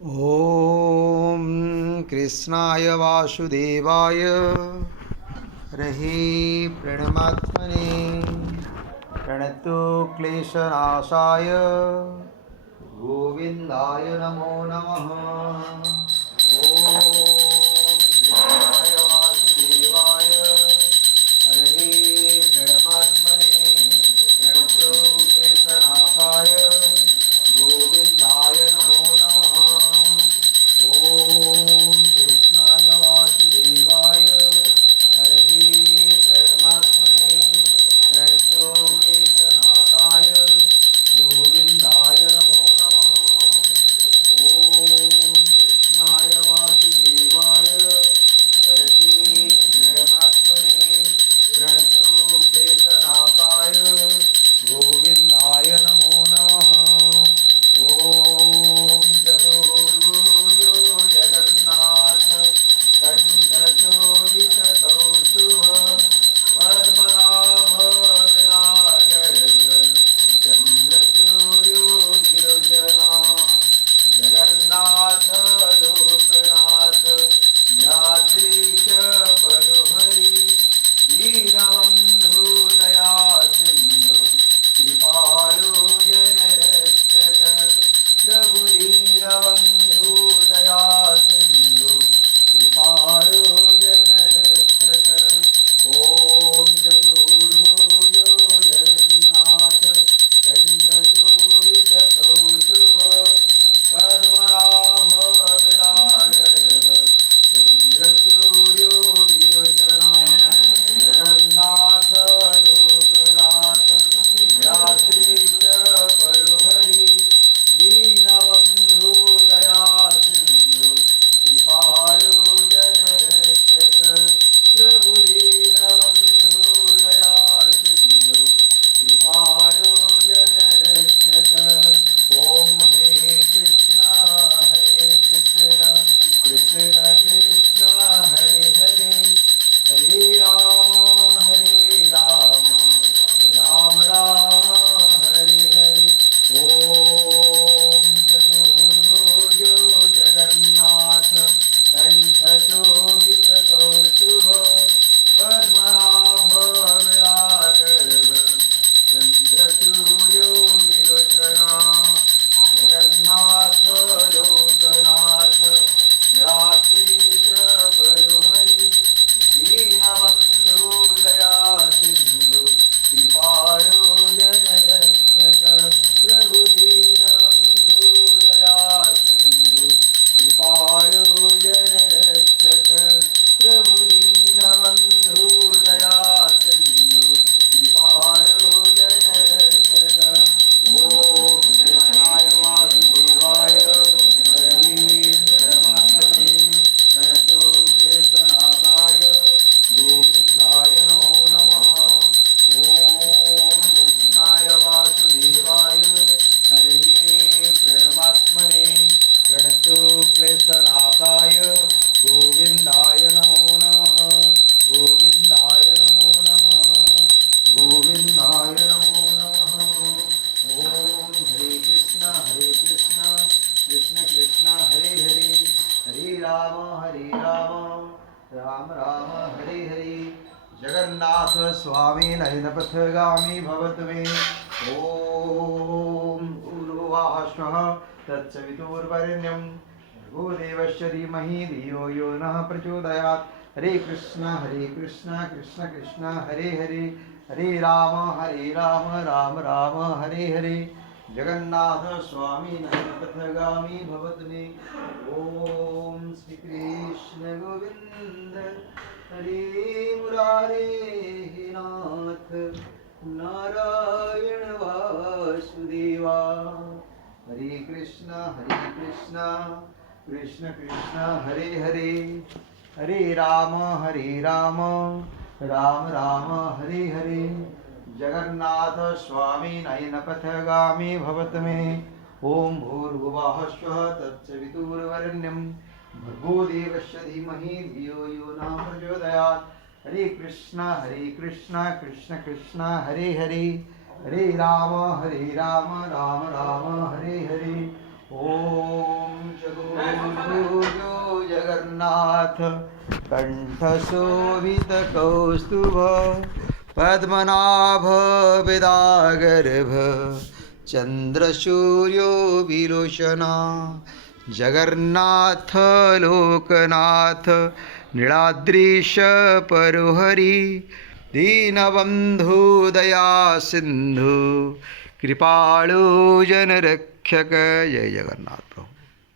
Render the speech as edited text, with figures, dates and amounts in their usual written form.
ॐ कृष्णाय वासुदेवाय हरहि प्रणमात्मने प्रणतो क्लेशनाशाय गोविन्दाय नमो नमः। ॐ कृष्णाय वासुदेवाय हरहि प्रणमात्मने प्रणतो क्लेशनाशाय गोविन्दाय नमो नमः। ॐ कृष्णाय वासुदेवाय हरहि परमात्मने प्रणतोकेशनाथाय गोविन्दाय नमो नमः। ॐ कृष्णाय वासुदेवाय हरहि परमात्मने प्रणतोकेशनाथाय गोविन्दाय नमो नमः। ॐ चतुर्भुजो जगन्नाथ कण्ठचोदितकौ शुभ पद्मनाभ विराजर्व चन्द्रसूर्यो निरुजना जगन्नाथ लोकनाथ न्याद्रीश परुहरि दीनबन्धु दया सिन्धु कृपालो जनरक्षक प्रभु दीनबन्धु दया सिन्धु कृपालो जनरक्षक। ॐ चतुर्भुजो जगन्नाथ कण्ठचूडितकौ शुभ पद्मनाभ विराजर्व चन्द्रसूर्यो विरोचना जगन्नाथ लोकनाथ यात्रीश परुहरि दीनबन्धु दया सिन्धु कृपालो जनरक्षक प्रभु दीनबन्धु दया सिन्धु कृपालो जनरक्षक। ॐ हरे कृष्ण कृष्ण कृष्ण हरे हरे हरे राम राम राम हरे हरे। ॐ चतुर्भुजो जगन्नाथ कण्ठचोदितकौ शुभ पद्मनाभ विराजर्व चन्द्रसूर्यो विरोचना जगन्नाथ लोकनाथ यात्रीश परुहरि दीनबन्धु दया सिन्धु कृपालो जनरक्षक प्रभु दीनबन्धु दया सिन्धु कृपालो जनरक्षक प्रभु दीनबन्धु दया सिन्धु कृपालो जनरक्षक। ॐ कृष्णाय वासुदेवाय हरहि परमात्मने प्रणतोकेशनाथाय गोविन्दाय नमो नमः। ॐ कृष्णाय वासुदेवाय हरहि परमात्मने प्रणतोक्लेशनाथाय गोविन्दाय नमो नमः। गोविन्दाय नमो नमः। गोविन्दाय नमो नमः। ॐ हरे कृष्ण कृष्ण कृष्ण हरे हरे हरे राम राम राम हरे हरे। जगन्नाथ स्वामी नयनपथगामी भवत मे। ॐ भूर्भुवः तत्सवितुर्वरेण्यं भर्गोदेवस्य धीमहि धियो यो नः प्रचोदयात्। हरे कृष्ण कृष्ण कृष्ण हरे हरे हरे राम राम राम हरे हरे। जगन्नाथ स्वामी नयनपथगामी भवत मे। ॐ श्री कृष्ण गोविंद हरे मुरारे नाथ नारायण वासुदेवा। हरे कृष्ण कृष्ण कृष्ण हरे हरे हरे राम राम राम हरे हरे। जगन्नाथ स्वामी नयनपथगामी भवत मे। ॐ भूर्भुवः स्वः तत्सवितुर्वरेण्यं भर्गो देवस्य धीमहि धियो यो नः प्रचोदयात्। हरे कृष्ण कृष्ण कृष्ण हरे हरे हरे राम राम राम हरे हरे। ॐ चतुर्भुजो सूर्यो जगन्नाथ कंठशोभित कौस्तुभ पद्मनाभ विदागर्भ चंद्रसूर्यो विलोचना जगन्नाथ लोकनाथ नीलाद्रीश परोहरि दीनबंधु दया सिंधु कृपाळु जनरक्षक जय जगन्नाथ प्रभु।